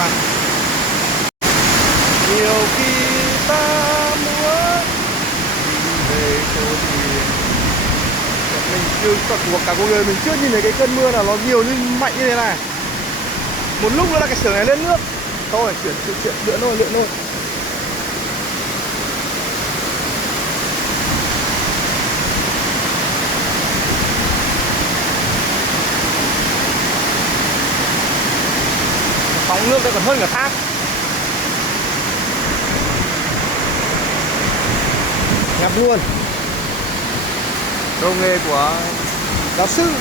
qua. Nhiều khi ta muốn về chốn hiền, mình chưa cả cuộc đời mình chưa nhìn thấy cái cơn mưa nào nó nhiều như mạnh như thế này. Một lúc nữa là cái xưởng này lên nước. Thôi chuyện lượn thôi. Sóng nước đây còn hơn cả thác. Đẹp luôn. Công nghệ của giáo sư.